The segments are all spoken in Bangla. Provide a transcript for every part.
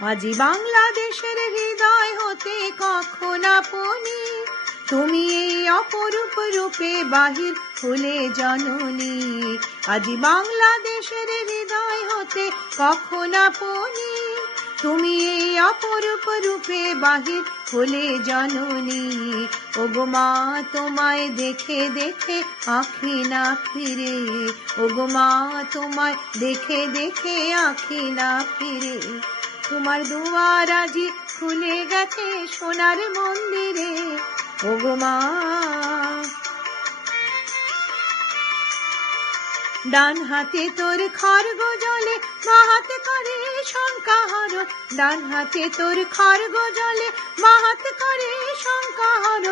আজি বাংলাদেশের হৃদয় হতে কখন আপনি, তুমি এই অপরূপ রূপে বাহির হলে জননী। আজি বাংলাদেশের হৃদয় হতে কখন আপনি, তুমি এই অপরূপ রূপে বাহির হলে জননী। ওগো মা তোমায় দেখে দেখে আঁখি না ফিরে, ওগো মা তোমায় দেখে দেখে আঁখি না ফিরে। তোমার দুয়ার আজি খুলে গেছে সোনার মন্দিরে, ওগো মা। ডান হাতে তোর খড়গ জলে, মা হাতে করে শঙ্কাহর। ডান হাতে তোর খড়গ জলে, মা হাতে করে শঙ্কাহর।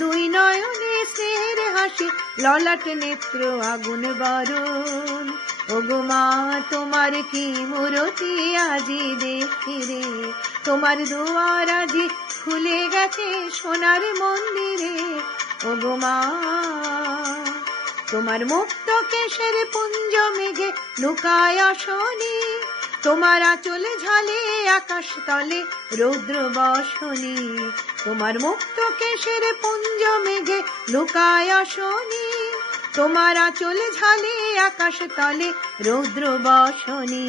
দুই নয়নে স্নেহের হাসি, ললাট নেত্র আগুন বরণ। ওগো মা তোমার কি মূরতি আজি দেখি রে, তোমার দুয়ার আজি খুলে গেছে সোনার মন্দিরে, ওগো মা। তোমার মুক্ত কেশের পুঞ্জ মেঘে লুকায় আসনি, তোমার আঁচলে ঝালে আকাশ তলে রৌদ্র বসনি। তোমার মুক্ত কেশের পুঞ্জ মেঘে লুকায় আসনি, তোমার আঁচলে ঝালে আকাশ তলে রৌদ্র বসনি।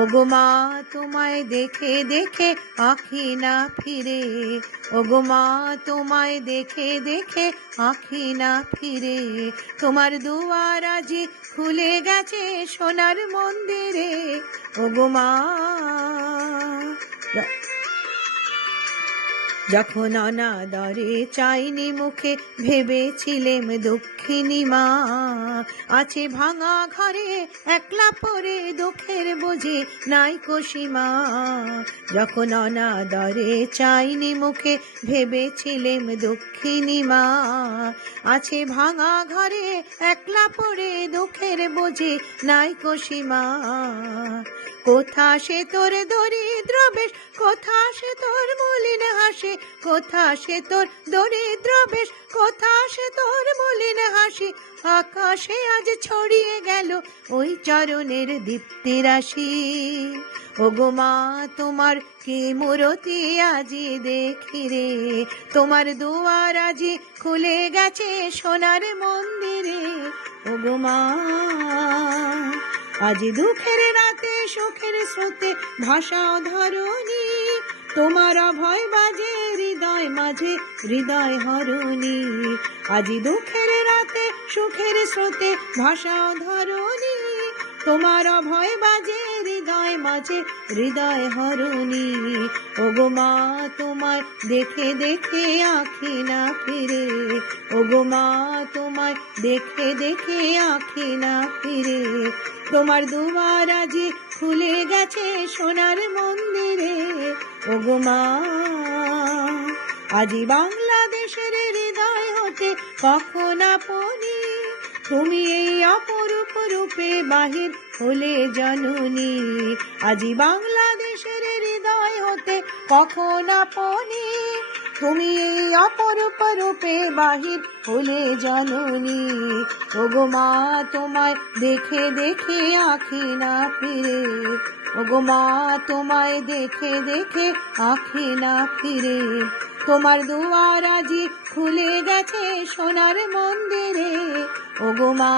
ওগো মা তোমায় দেখে দেখে আঁখি না ফিরে, ওগো মা তোমায় দেখে দেখে আঁখি না ফিরে। তোমার দুয়ার আজি খুলে গেছে সোনার মন্দিরে, ওগো মা। যখন অনাদরে চাইনি মুখে, ভেবেছিলেম দক্ষিণী মা। আছে ভাঙা ঘরে একলা পড়ে, দুঃখের বোঝে নাই সীমা। যখন অনাদরে চাইনি মুখে, ভেবেছিলেম দক্ষিণী মা। আছে ভাঙা ঘরে একলা পড়ে, দুঃখের বোঝে নাই সীমা। কোথা সে তোর দরিদ্র বেশ, কোথা সে তোর মলিন হাসি, কোথা সে তোর দরিদ্র বেশ, কোথা সে তোর মলিন হাসি। আকাশে আজ ছড়িয়ে গেল ওই চরণের দীপ্তি রাশি। ওগো মা তোমার কি মূরতি আজি দেখি রে, তোমার দুয়ার আজি খুলে গেছে সোনার মন্দিরে, ওগো মা। আজি দুঃখের রাতে সুখের স্রোতে ভাষাও ধরণী, তোমার অভয় বাজে হৃদয় মাঝে হৃদয় হরণী। আজি দুঃখের রাতে সুখের স্রোতে ভাষাও ধরণী, তোমার অভয় বাজে হৃদয় মাঝে হৃদয় হরণী। ওগো মা তোমায় দেখে দেখে আঁখি না ফিরে, ওগো মা তোমায় দেখে দেখে আঁখি না ফিরে। তোমার দুয়ার আজি খুলে গেছে সোনার মন্দিরে, ওগো মা। আজি বাংলাদেশের হৃদয় হতে কখন আপনি, তুমি এই অপরূপ রূপে বাহির হলে জননী। আজি বাংলাদেশের হৃদয় হতে কখন আপনি, তুমি এই অপরূপ রূপে বাহির হলে জননী। ওগো মা তোমায় দেখে দেখে আঁখি না ফিরে, ওগো মা তোমায় দেখে দেখে আঁখি না ফিরে। তোমার দুয়ার আজি খুলে গেছে সোনার মন্দিরে, ওগো মা।